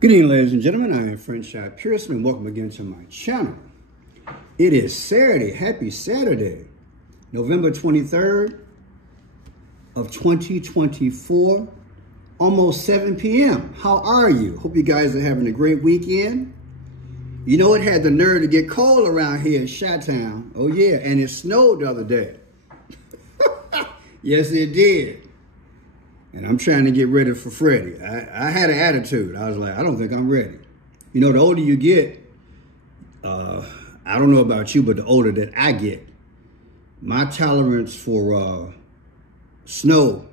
Good evening, ladies and gentlemen. I am Franchise Pearson, and welcome again to my channel. It is Saturday. Happy Saturday, November 23rd of 2024, almost 7 p.m. How are you? Hope you guys are having a great weekend. You know, it had the nerve to get cold around here in Chi-Town. Oh, yeah, and it snowed the other day. Yes, it did. And I'm trying to get ready for Freddie. I had an attitude. I was like, I don't think I'm ready. You know, the older you get, I don't know about you, but the older that I get, my tolerance for snow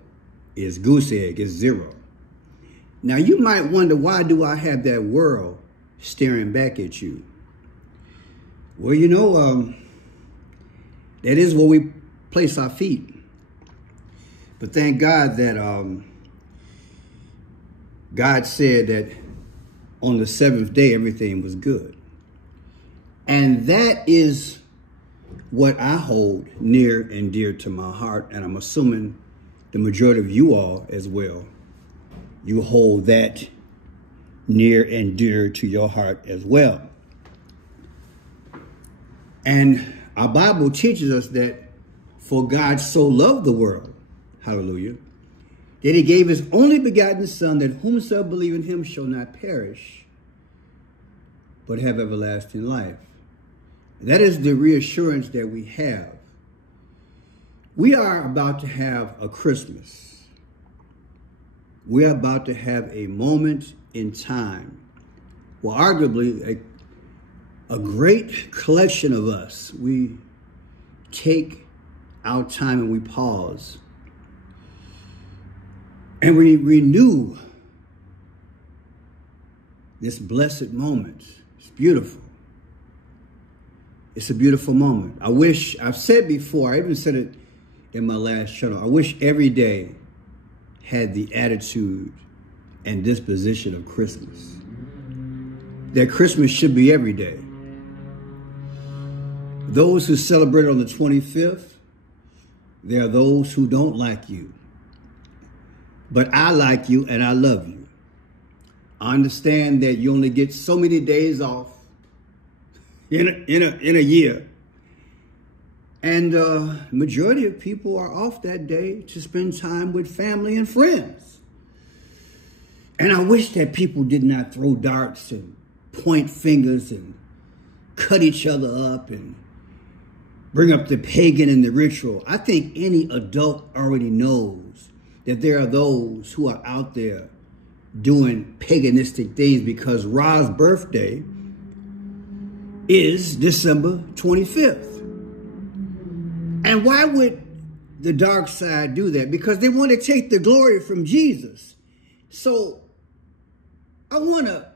is goose egg, is 0. Now, you might wonder, why do I have that world staring back at you? Well, you know, that is where we place our feet. But thank God that God said that on the 7th day, everything was good. And that is what I hold near and dear to my heart. And I'm assuming the majority of you all as well, you hold that near and dear to your heart as well. And our Bible teaches us that for God so loved the world, hallelujah, that he gave his only begotten Son, that whomsoever believe in him shall not perish, but have everlasting life. That is the reassurance that we have. We are about to have a Christmas. We are about to have a moment in time. Well, arguably, a great collection of us, we take our time and we pause. And we renew this blessed moment. It's beautiful. It's a beautiful moment. I wish, I've said before, I even said it in my last channel, I wish every day had the attitude and disposition of Christmas. That Christmas should be every day. Those who celebrate on the 25th, there are those who don't like you. But I like you and I love you. I understand that you only get so many days off in a year. And majority of people are off that day to spend time with family and friends. And I wish that people did not throw darts and point fingers and cut each other up and bring up the pagan and the ritual. I think any adult already knows that there are those who are out there doing paganistic things, because Ra's birthday is December 25th. And why would the dark side do that? Because they want to take the glory from Jesus. So I want to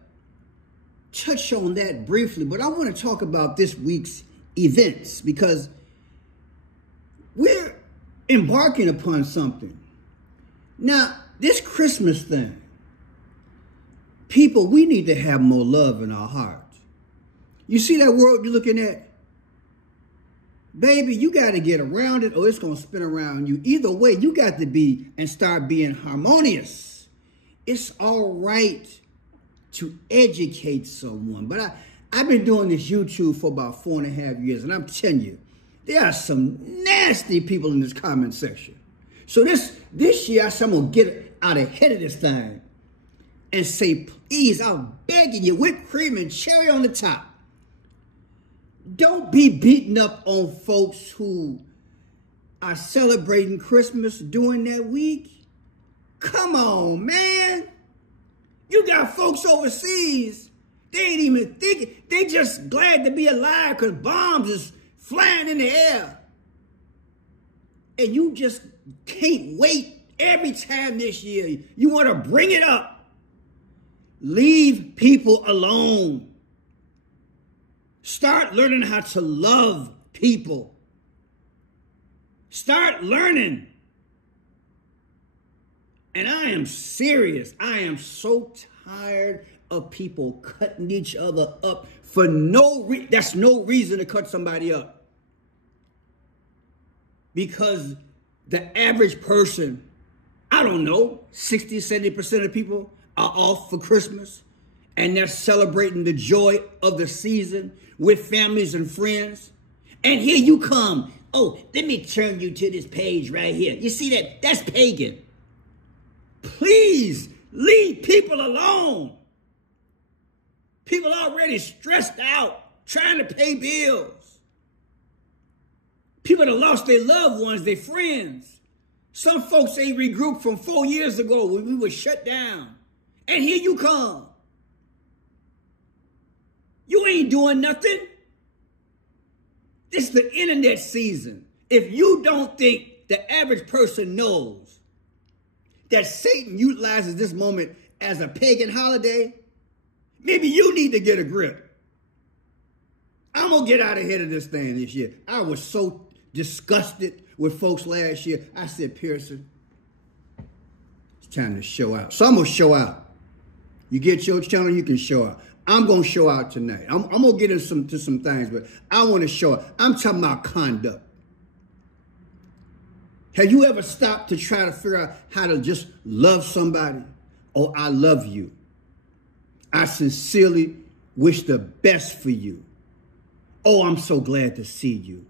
touch on that briefly, but I want to talk about this week's events, because we're embarking upon something. Now, this Christmas thing, people, we need to have more love in our hearts. You see that world you're looking at? Baby, you got to get around it or it's going to spin around you. Either way, you got to be and start being harmonious. It's all right to educate someone. But I've been doing this YouTube for about 4.5 years, and I'm telling you, there are some nasty people in this comment section. So this year, I said, I'm going to get out ahead of this thing and say, please, I'm begging you, whipped cream and cherry on the top. Don't be beating up on folks who are celebrating Christmas during that week. Come on, man. You got folks overseas. They ain't even thinking. They just glad to be alive because bombs is flying in the air. And you just can't wait every time this year. You want to bring it up. Leave people alone. Start learning how to love people. Start learning. And I am serious. I am so tired of people cutting each other up for no reason. That's no reason to cut somebody up. Because the average person, I don't know, 60, 70% of people are off for Christmas. and they're celebrating the joy of the season with families and friends. And here you come. Oh, let me turn you to this page right here. You see that? That's pagan. Please leave people alone. People already stressed out, trying to pay bills. People that lost their loved ones, their friends. Some folks ain't regrouped from 4 years ago when we were shut down. And here you come. You ain't doing nothing. This is the internet season. If you don't think the average person knows that Satan utilizes this moment as a pagan holiday, maybe you need to get a grip. I'm going to get out ahead of this thing this year. I was so disgusted with folks last year. I said, Pearson, it's time to show out. So I'm going to show out. You get your channel, you can show out. I'm going to show out tonight. I'm going to get into some things, but I want to show out. I'm talking about conduct. Have you ever stopped to try to figure out how to just love somebody? Oh, I love you. I sincerely wish the best for you. Oh, I'm so glad to see you.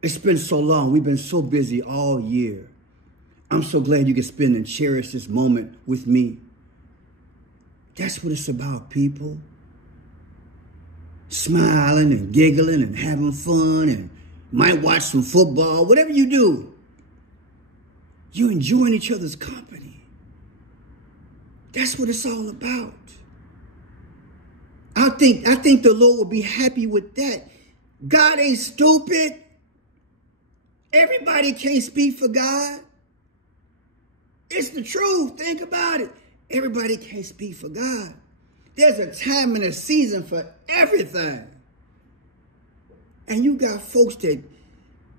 It's been so long. We've been so busy all year. I'm so glad you can spend and cherish this moment with me. That's what it's about, people. Smiling and giggling and having fun and might watch some football, whatever you do. You're enjoying each other's company. That's what it's all about. I think the Lord will be happy with that. God ain't stupid. Everybody can't speak for God. It's the truth. Think about it. Everybody can't speak for God. There's a time and a season for everything. And you got folks that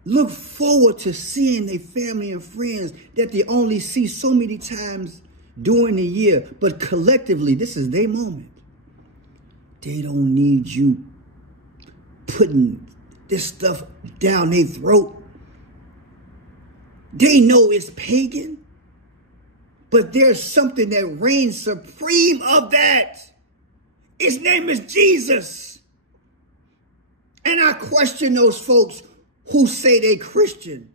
look forward to seeing their family and friends that they only see so many times during the year. But collectively, this is their moment. They don't need you putting this stuff down their throat. They know it's pagan. But there's something that reigns supreme of that. His name is Jesus. And I question those folks who say they Christian,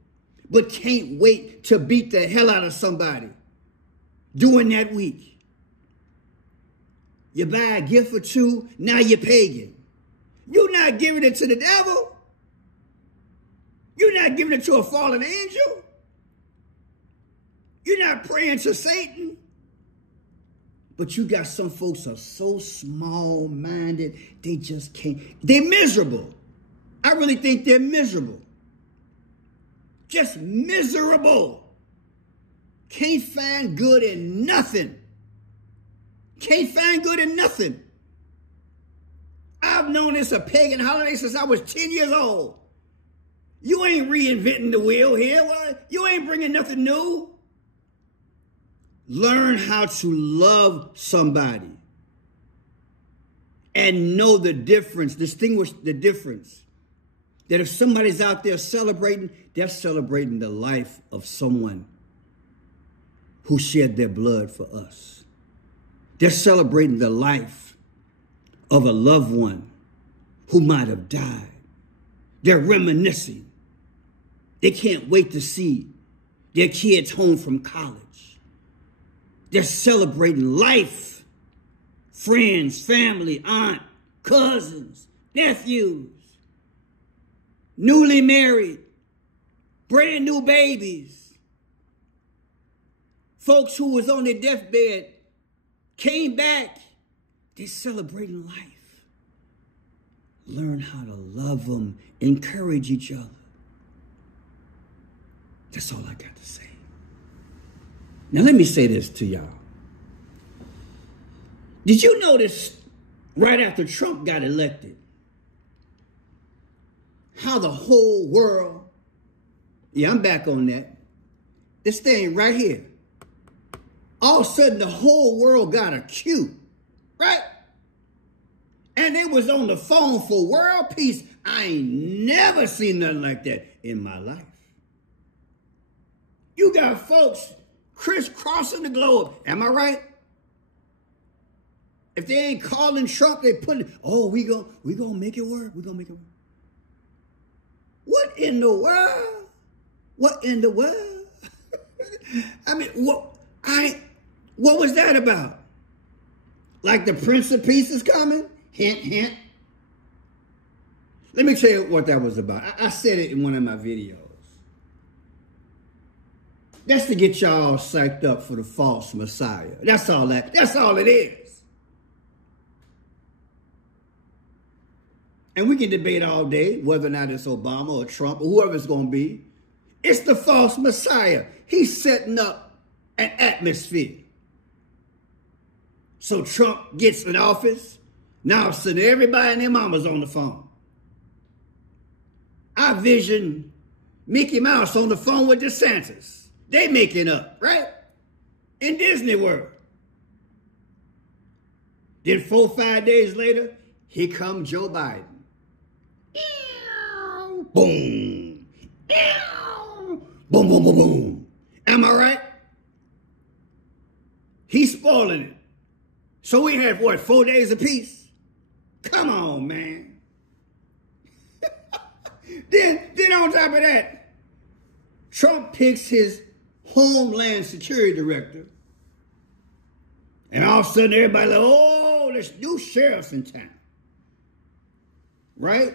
but can't wait to beat the hell out of somebody during that week. You buy a gift or two, now you're pagan. You're not giving it to the devil. You're not giving it to a fallen angel. You're not praying to Satan. But you got some folks are so small-minded, they just can't. They're miserable. I really think they're miserable. Just miserable. Can't find good in nothing. Can't find good in nothing. I've known this a pagan holiday since I was 10 years old. You ain't reinventing the wheel here. Well, you ain't bringing nothing new. Learn how to love somebody and know the difference, distinguish the difference. That if somebody's out there celebrating, they're celebrating the life of someone who shed their blood for us. They're celebrating the life of a loved one who might have died. They're reminiscing. They can't wait to see their kids home from college. They're celebrating life. Friends, family, aunt, cousins, nephews, newly married, brand new babies. Folks who was on their deathbed came back. They're celebrating life. Learn how to love them, encourage each other. That's all I got to say. Now, let me say this to y'all. Did you notice right after Trump got elected, how the whole world, yeah, I'm back on that. This thing right here. All of a sudden, the whole world got a cue, right? And it was on the phone for world peace. I ain't never seen nothing like that in my life. You got folks crisscrossing the globe. Am I right? If they ain't calling Trump, they putting, oh, we gonna make it work. We gonna make it work. What in the world? What in the world? I mean, what was that about? Like the Prince of Peace is coming? Hint, hint. Let me tell you what that was about. I said it in one of my videos. That's to get y'all psyched up for the false Messiah. That's all it is. And we can debate all day whether or not it's Obama or Trump or whoever it's going to be. It's the false Messiah. He's setting up an atmosphere. So Trump gets in office. Now suddenly everybody and their mama's on the phone. I vision Mickey Mouse on the phone with DeSantis. They making up, right? In Disney World. Then 4 or 5 days later, here comes Joe Biden. Boom. Boom, boom, boom, boom. Am I right? He's spoiling it. So we had, what, 4 days apiece? Come on, man. Then on top of that, Trump picks his Homeland Security Director. And all of a sudden, everybody like, oh, there's new sheriffs in town. Right?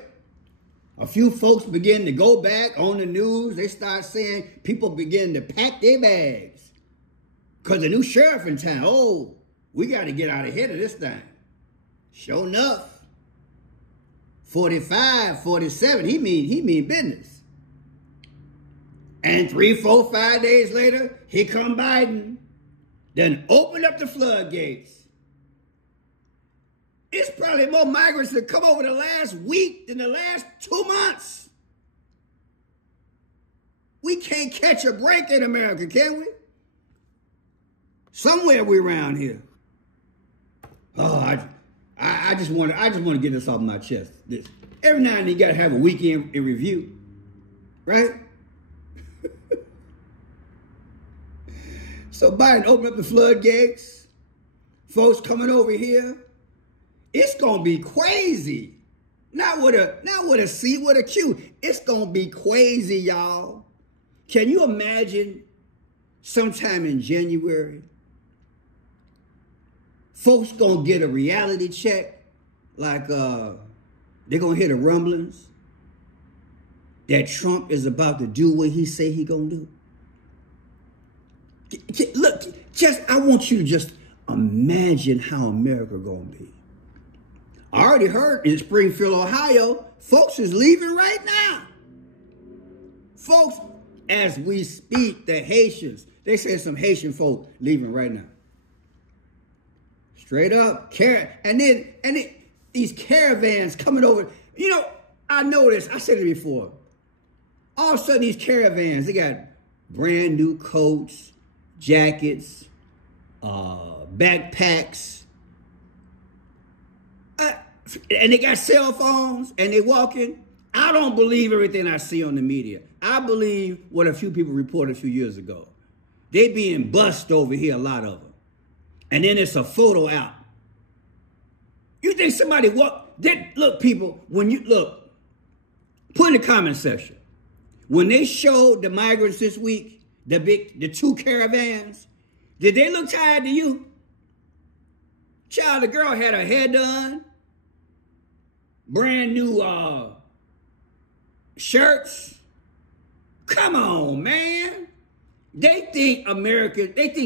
A few folks begin to go back on the news. They start saying people begin to pack their bags. Because the new sheriff in town, oh, we got to get out ahead of this thing. Sure enough. 45, 47, he mean business. And 3, 4, 5 days later, here come Biden. Then open up the floodgates. It's probably more migrants that come over the last week than the last 2 months. We can't catch a break in America, can we? Somewhere we around here. Oh, I just want to get this off my chest. This every now and then you got to have a weekend in review, right? So Biden opened up the floodgates. Folks coming over here. It's gonna be crazy. Not with a C, with a Q. It's gonna be crazy, y'all. Can you imagine sometime in January, folks gonna get a reality check, like they're gonna hear the rumblings that Trump is about to do what he say he gonna do? Look, I want you to just imagine how America gonna be. I already heard in Springfield, Ohio, folks is leaving right now. Folks, as we speak, the Haitians, they said some Haitian folk leaving right now. Straight up, and then these caravans coming over. You know, I noticed, I said it before. All of a sudden, these caravans, they got brand new coats, jackets, backpacks, and they got cell phones, and they walking. I don't believe everything I see on the media. I believe what a few people reported a few years ago. They being bussed over here, a lot of them. And then it's a photo out. You think somebody look, people, when you look, put in the comment section. When they showed the migrants this week, the 2 caravans, did they look tired to you? Child, the girl had her hair done, brand new shirts. Come on, man. They think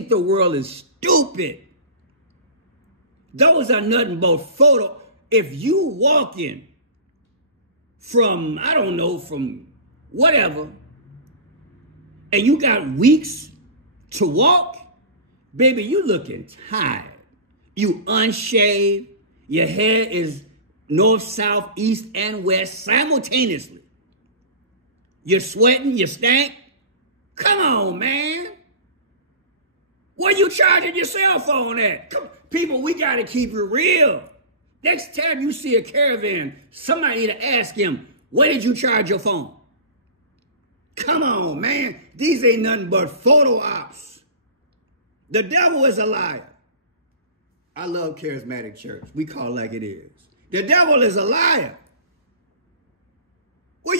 the world is stupid. Those are nothing but photo. If you walking from, I don't know, from whatever, and you got weeks to walk, baby, you looking tired. You unshaved. Your hair is north, south, east, and west simultaneously. You're sweating, you stank. Come on, man. Where you charging your cell phone at? Come, people, we got to keep it real. Next time you see a caravan, somebody need to ask him, where did you charge your phone? Come on, man. These ain't nothing but photo ops. The devil is a liar. I love charismatic church. We call it like it is. The devil is a liar. Where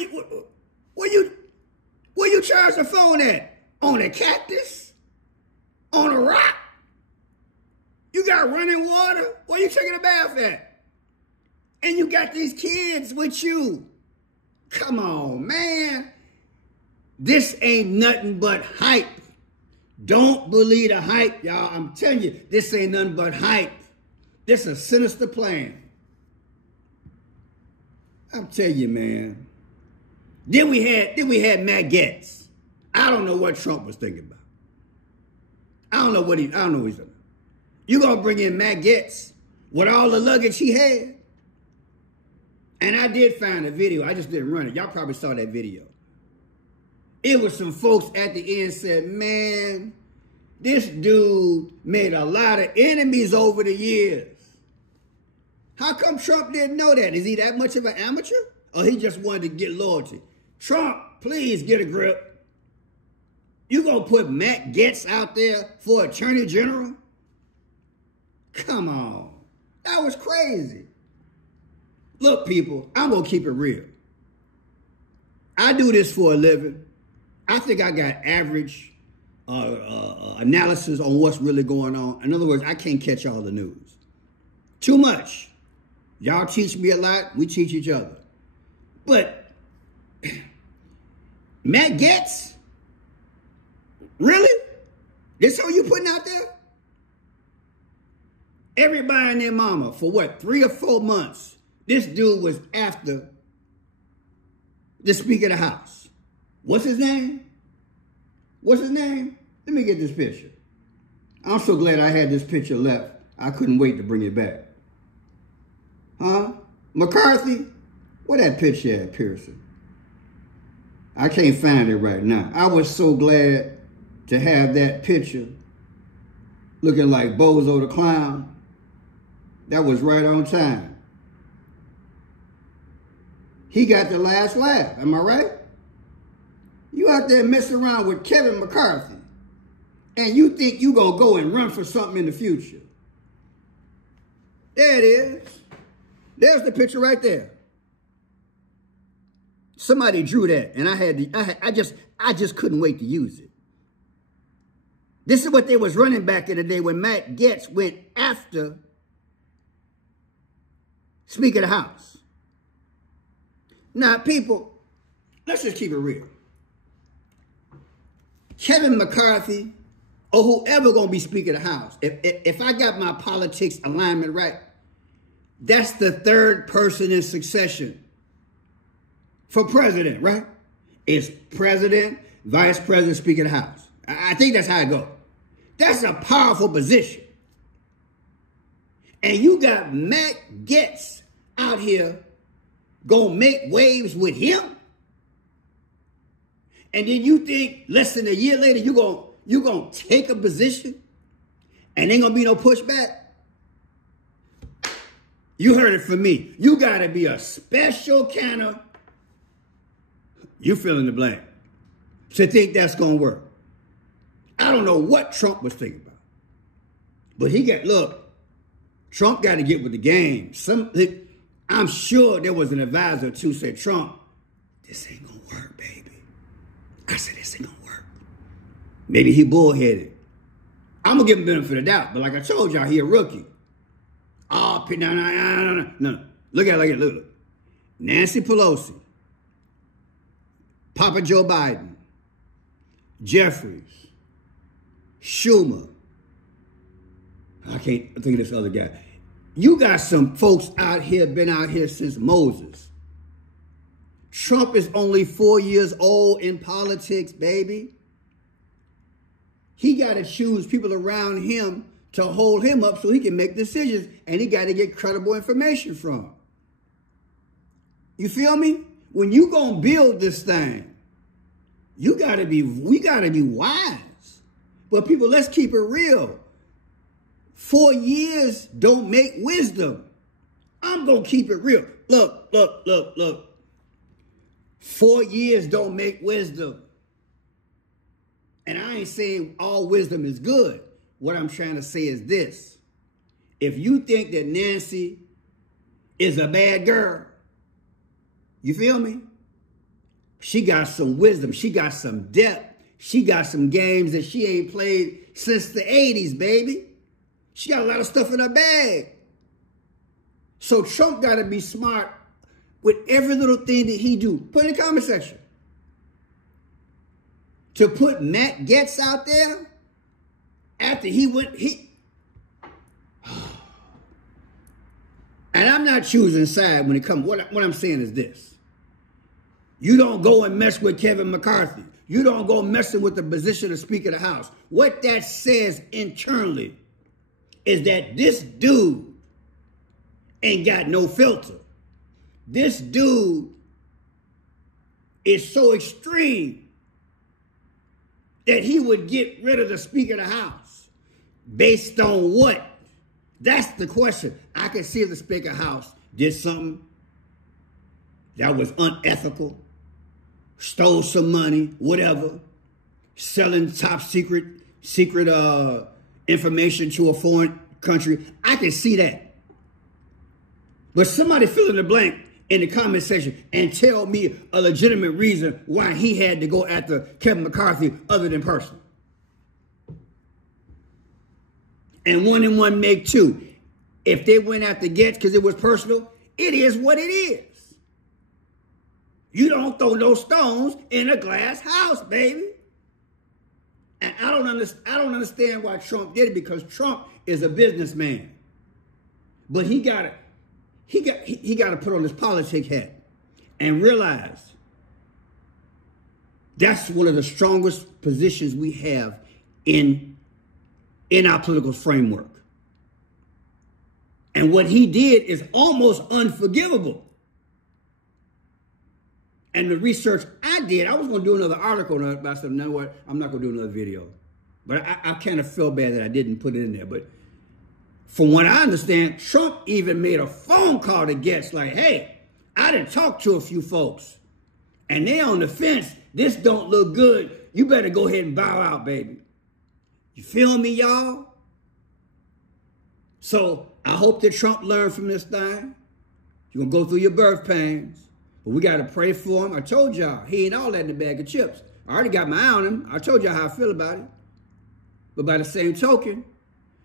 you charge the phone at? On a cactus? On a rock? You got running water? Where you taking a bath at? And you got these kids with you. Come on, man. This ain't nothing but hype. Don't believe the hype, y'all. I'm telling you, this ain't nothing but hype. This is a sinister plan. I'm telling you, man. Then we had Matt Gaetz. I don't know what Trump was thinking about. I don't know what he's doing. You gonna bring in Matt Gaetz with all the luggage he had? And I did find a video. I just didn't run it. Y'all probably saw that video. It was some folks at the end said, man, this dude made a lot of enemies over the years. How come Trump didn't know that? Is he that much of an amateur? Or he just wanted to get loyalty? Trump, please get a grip. You gonna put Matt Gaetz out there for Attorney General? Come on. That was crazy. Look, people, I'm gonna keep it real. I do this for a living. I think I got average analysis on what's really going on. In other words, I can't catch all the news. Too much. Y'all teach me a lot. We teach each other. But Matt Gaetz? Really? This who you putting out there? Everybody and their mama, for what, 3 or 4 months, this dude was after the Speaker of the House. What's his name? What's his name? Let me get this picture. I'm so glad I had this picture left. I couldn't wait to bring it back. Huh? McCarthy? Where that picture at, Pearson? I can't find it right now. I was so glad to have that picture looking like Bozo the Clown. That was right on time. He got the last laugh. Am I right? You out there messing around with Kevin McCarthy, and you think you gonna go and run for something in the future. There it is. There's the picture right there. Somebody drew that, and I just couldn't wait to use it. This is what they was running back in the day when Matt Gaetz went after Speaker of the House. Now, people, let's just keep it real. Kevin McCarthy, or whoever gonna be Speaker of the House, if I got my politics alignment right, that's the third person in succession for president, right? It's president, vice president, Speaker of the House. I think that's how it goes. That's a powerful position. And you got Matt Gaetz out here gonna make waves with him? And then you think less than a year later you gonna take a position and ain't gonna be no pushback? You heard it from me. You gotta be a special kind of, you fill in the blank, to think that's gonna work. I don't know what Trump was thinking about. But Trump got to get with the game. I'm sure there was an advisor who said, Trump, this ain't going to work, baby. I said, this ain't going to work. Maybe he bullheaded. I'm going to give him the benefit of the doubt. But like I told y'all, he a rookie. Oh, no. Look at it, look. Nancy Pelosi, Papa Joe Biden, Jeffries, Schumer. I can't think of this other guy. You got some folks out here, been out here since Moses. Trump is only 4 years old in politics, baby. He got to choose people around him to hold him up so he can make decisions, and he got to get credible information from. You feel me? When you gonna build this thing, we gotta be wise. But people, let's keep it real. 4 years don't make wisdom. I'm going to keep it real. Look. 4 years don't make wisdom. And I ain't saying all wisdom is good. What I'm trying to say is this. if you think that Nancy is a bad girl, you feel me? She got some wisdom. She got some depth. She got some games that she ain't played since the 80s, baby. She got a lot of stuff in her bag. So Trump got to be smart with every little thing that he do. Put in the comment section. To put Matt Gaetz out there after he went, and I'm not choosing side when it comes. What I'm saying is this. You don't go and mess with Kevin McCarthy. You don't go messing with the position of Speaker of the House. What that says internally is that this dude ain't got no filter. This dude is so extreme that he would get rid of the Speaker of the House. Based on what? That's the question. I can see if the Speaker of the House did something that was unethical, stole some money, whatever, selling top secret information to a foreign country. I can see that. But somebody fill in the blank in the comment section and tell me a legitimate reason why he had to go after Kevin McCarthy other than personal. And 1 and 1 make 2. If they went after Gaetz because it was personal, it is what it is. You don't throw no stones in a glass house, baby. And I don't understand why Trump did it, because Trump is a businessman. But he got to put on his politic hat and realize that's one of the strongest positions we have in our political framework. And what he did is almost unforgivable. And the research I did, I was going to do another article about something. Now what? I'm not going to do another video. But I kind of felt bad that I didn't put it in there. But from what I understand, Trump even made a phone call to Gaetz like, hey, I done talked to a few folks. And they on the fence. This don't look good. You better go ahead and bow out, baby. You feel me, y'all? So I hope that Trump learned from this thing. You're going to go through your birth pains. But we got to pray for him. I told y'all, he ain't all that in a bag of chips. I already got my eye on him. I told y'all how I feel about it. But by the same token,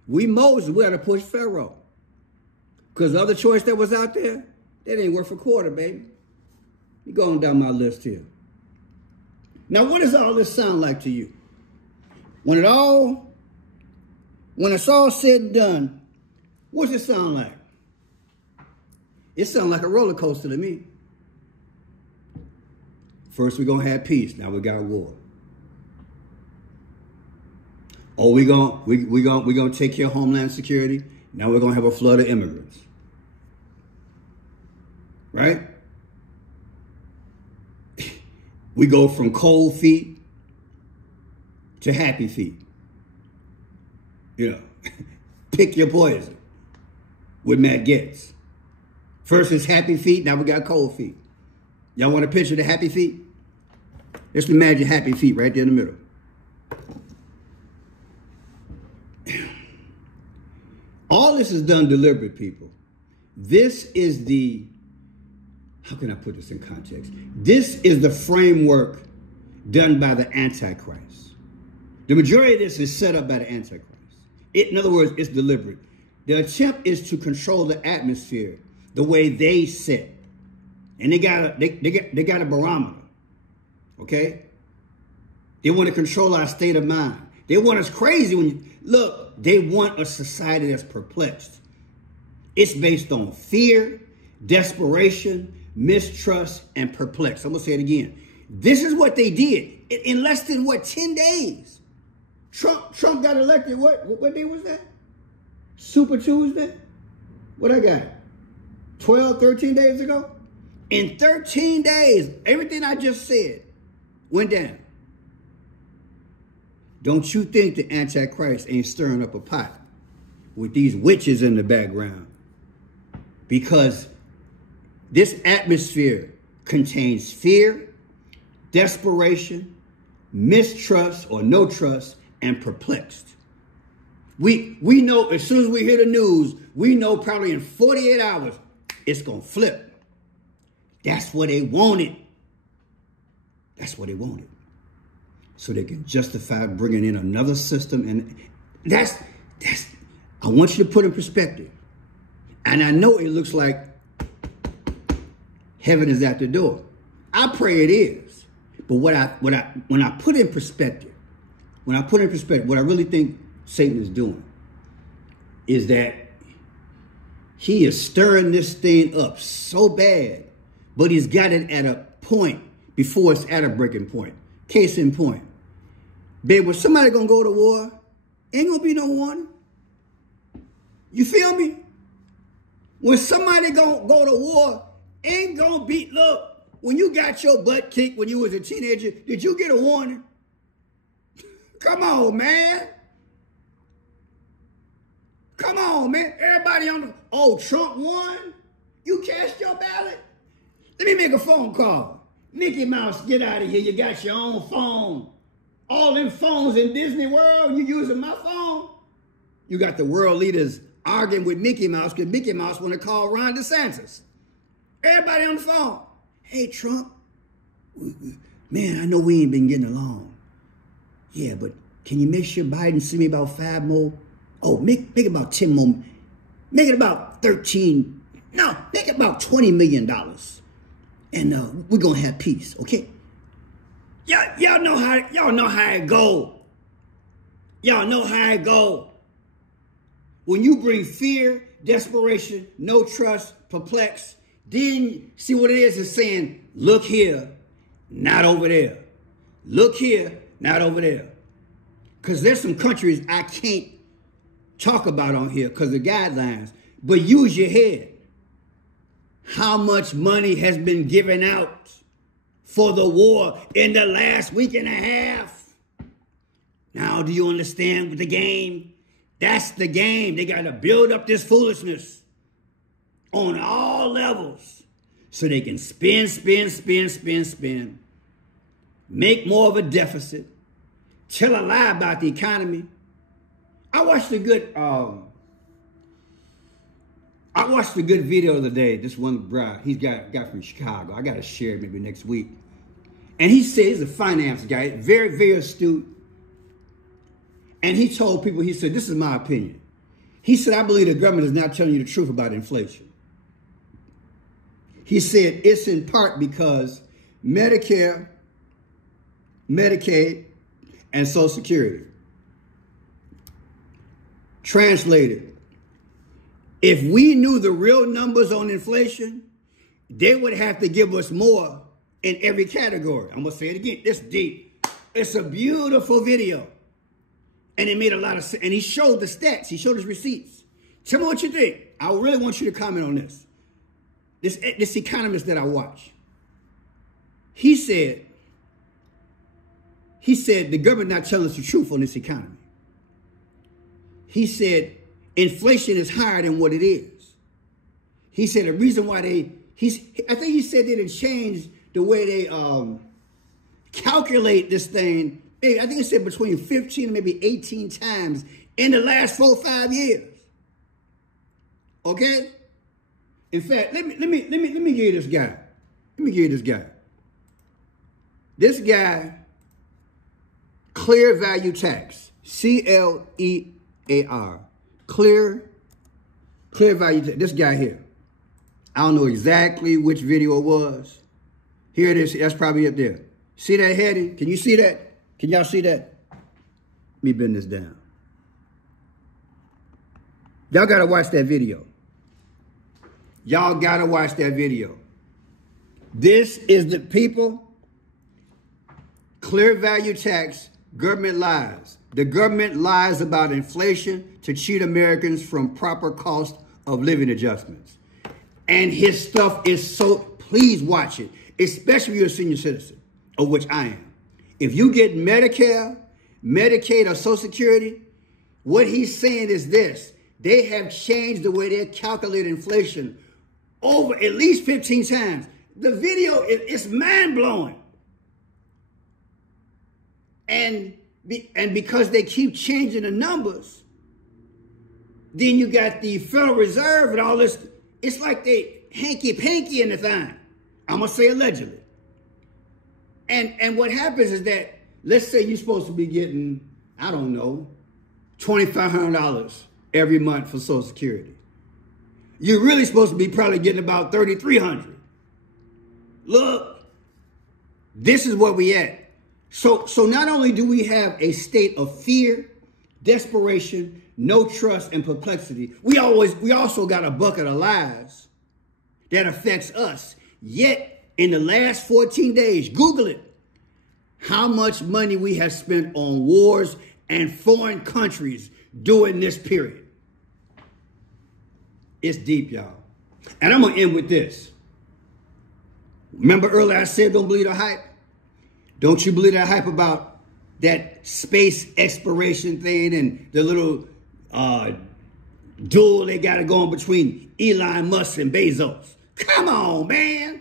we Moses, we got to push Pharaoh. Because the other choice that was out there, that ain't worth a quarter, baby. You going down my list here. Now, what does all this sound like to you? When it's all said and done, what's it sound like? It sounds like a roller coaster to me. First, we're going to have peace. Now we got a war. Oh, we're gonna take care of Homeland Security. Now we're going to have a flood of immigrants. Right? We go from cold feet to happy feet. You know, pick your poison with Matt Gaetz. First it's happy feet, now we got cold feet. Y'all want a picture of the happy feet? Just imagine happy feet right there in the middle. All this is done deliberate, people. This is the, how can I put this in context? This is the framework done by the Antichrist. The majority of this is set up by the Antichrist. In other words, it's deliberate. The attempt is to control the atmosphere the way they set. And they got a barometer. Okay? They want to control our state of mind. They want us crazy when you look, they want a society that's perplexed. It's based on fear, desperation, mistrust, and perplexed. I'm going to say it again. This is what they did in less than, 10 days. Trump got elected, what day was that? Super Tuesday? What I got? 12, 13 days ago? In 13 days, everything I just said went down. Don't you think the Antichrist ain't stirring up a pot with these witches in the background? Because this atmosphere contains fear, desperation, mistrust or no trust, and perplexed. We know as soon as we hear the news, we know probably in 48 hours, it's going to flip. That's what they wanted. That's what they wanted. So they can justify bringing in another system. And that's, I want you to put in perspective. And I know it looks like heaven is at the door. I pray it is. But when I put in perspective, what I really think Satan is doing is that he is stirring this thing up so bad, but he's got it at a point before it's at a breaking point. Case in point. Babe, when somebody gonna go to war, ain't gonna be no warning. You feel me? When somebody gonna go to war, ain't gonna be, look, when you got your butt kicked when you was a teenager, did you get a warning? Come on, man. Come on, man. Everybody on the, oh, Trump won? You cast your ballot? Let me make a phone call. Mickey Mouse, get out of here. You got your own phone. All them phones in Disney World, you using my phone? You got the world leaders arguing with Mickey Mouse because Mickey Mouse want to call Ron DeSantis. Everybody on the phone. Hey, Trump. Man, I know we ain't been getting along. Yeah, but can you make sure Biden send me about 5 more? Oh, make it about 10 more. Make it about 13. No, make it about $20 million. And we're going to have peace, okay? Y'all know how it go. Y'all know how it go. When you bring fear, desperation, no trust, perplex, then see what it is. It's saying, look here, not over there. Look here, not over there. Because there's some countries I can't talk about on here because of guidelines. But use your head. How much money has been given out for the war in the last week and a half? Now, do you understand the game? That's the game. They got to build up this foolishness on all levels so they can spend, make more of a deficit, tell a lie about the economy. I watched a good video the other day. This one guy, he's got from Chicago. I got to share it maybe next week. And he said, he's a finance guy, very, very astute. And he told people, he said, this is my opinion. He said, I believe the government is not telling you the truth about inflation. He said, it's in part because Medicare, Medicaid, and Social Security. Translated, if we knew the real numbers on inflation, they would have to give us more in every category. I'm going to say it again. It's deep. It's a beautiful video. And it made a lot of sense. And he showed the stats. He showed his receipts. Tell me what you think. I really want you to comment on this. This economist that I watch. He said the government not telling us the truth on this economy. He said inflation is higher than what it is. He said the reason why I think he said they didn't change the way they calculate this thing. I think it said between 15 and maybe 18 times in the last 4 or 5 years. Okay? In fact, let me give you this guy. Let me give you this guy. This guy, Clear Value Tax, CLEAR, Clear Value Tax. This guy here. I don't know exactly which video it was. Here it is. That's probably up there. See that heading? Can you see that? Can y'all see that? Let me bend this down. Y'all got to watch that video. Y'all got to watch that video. This is the people. Clear Value Tax, government lies. The government lies about inflation to cheat Americans from proper cost of living adjustments. And his stuff is so, please watch it, especially if you're a senior citizen, of which I am. If you get Medicare, Medicaid, or Social Security, what he's saying is this. They have changed the way they calculate inflation over at least 15 times. The video is mind-blowing. And because they keep changing the numbers, Then you got the Federal Reserve and all this. It's like they hanky-panky in the thing. I'm going to say allegedly. And what happens is that, let's say you're supposed to be getting, I don't know, $2,500 every month for Social Security. You're really supposed to be probably getting about $3,300. Look, this is where we at. So not only do we have a state of fear, desperation, no trust, and perplexity, we also got a bucket of lies that affects us. Yet, in the last 14 days, Google it, how much money we have spent on wars and foreign countries during this period. It's deep, y'all. And I'm going to end with this. Remember earlier I said don't believe the hype? Don't you believe that hype about that space exploration thing and the little duel they got going between Elon Musk and Bezos? Come on, man.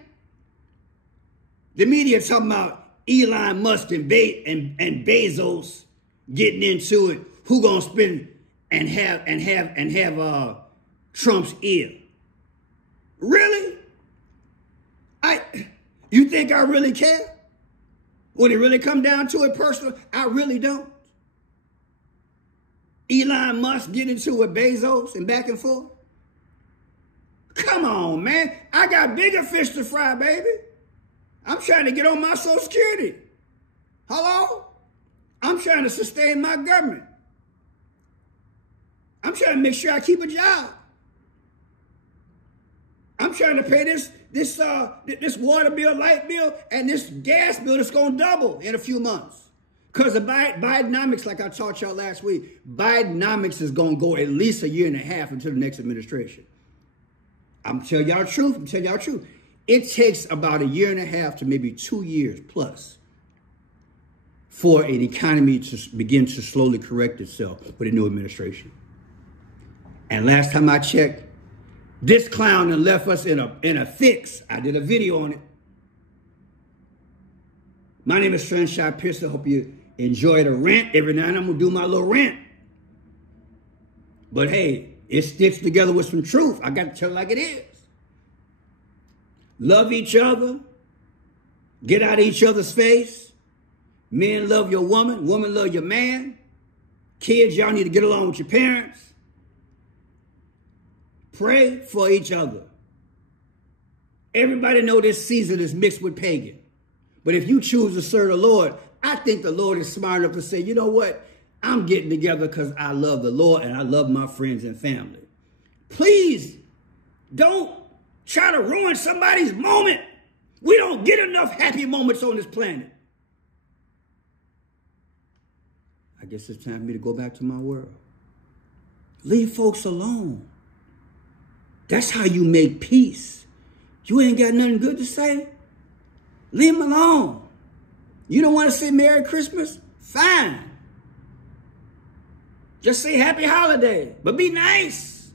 The media talking about Elon Musk and Bezos getting into it. Who gonna spend and have Trump's ear? Really? You think I really care? When it really come down to it personal, I really don't. Elon Musk get into it with Bezos and back and forth. Come on, man. I got bigger fish to fry, baby. I'm trying to get on my Social Security. Hello? I'm trying to sustain my government. I'm trying to make sure I keep a job. I'm trying to pay this water bill, light bill, and this gas bill that's going to double in a few months. Because of Bidenomics, like I taught y'all last week, Bidenomics is going to go at least a year and a half until the next administration. I'm telling y'all the truth. It takes about a year and a half to maybe 2 years plus for an economy to begin to slowly correct itself with a new administration. And last time I checked, this clown done left us in a fix. I did a video on it. My name is Franchise Pearson. I hope you enjoy the rant. Every now and then I'm going to do my little rant. But hey, it's stitched together with some truth. I got to tell it like it is. Love each other. Get out of each other's face. Men love your woman. Woman love your man. Kids, y'all need to get along with your parents. Pray for each other. Everybody know this season is mixed with pagan. But if you choose to serve the Lord, I think the Lord is smart enough to say, you know what? I'm getting together because I love the Lord and I love my friends and family. Please don't try to ruin somebody's moment. We don't get enough happy moments on this planet. I guess it's time for me to go back to my world. Leave folks alone. That's how you make peace. You ain't got nothing good to say? Leave them alone. You don't want to say Merry Christmas? Fine. Just say Happy Holiday, but be nice.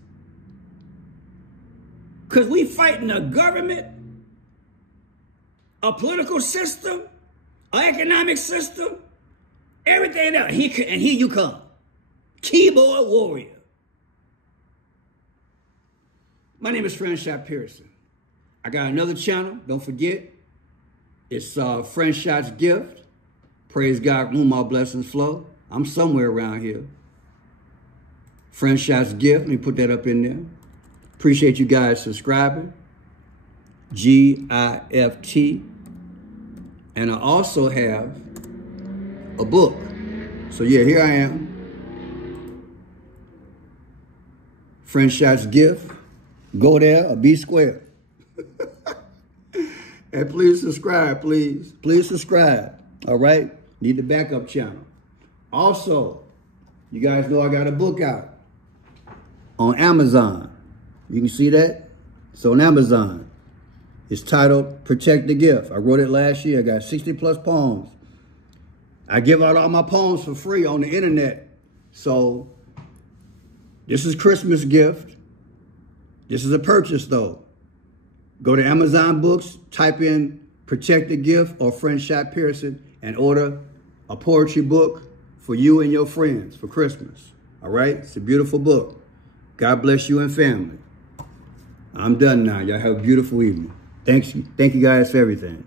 Because we fighting a government, a political system, an economic system, everything else. And here you come. Keyboard warrior. My name is Franchise Pearson. I got another channel. Don't forget. It's Franchise Gift. Praise God, room all blessings flow. I'm somewhere around here. Franchise Gift. Let me put that up in there. Appreciate you guys subscribing. GIFT. And I also have a book. So yeah, here I am. Franchise Gift. Go there or be square. And please subscribe, please. Please subscribe. All right? Need the backup channel. Also, you guys know I got a book out on Amazon. You can see that? It's on Amazon. It's titled Protect the Gift. I wrote it last year. I got 60 plus poems. I give out all my poems for free on the internet. So this is Christmas gift. This is a purchase though. Go to Amazon Books, type in Protect the Gift or Franchise Pearson and order a poetry book for you and your friends for Christmas. All right? It's a beautiful book. God bless you and family. I'm done now. Y'all have a beautiful evening. Thank you guys for everything.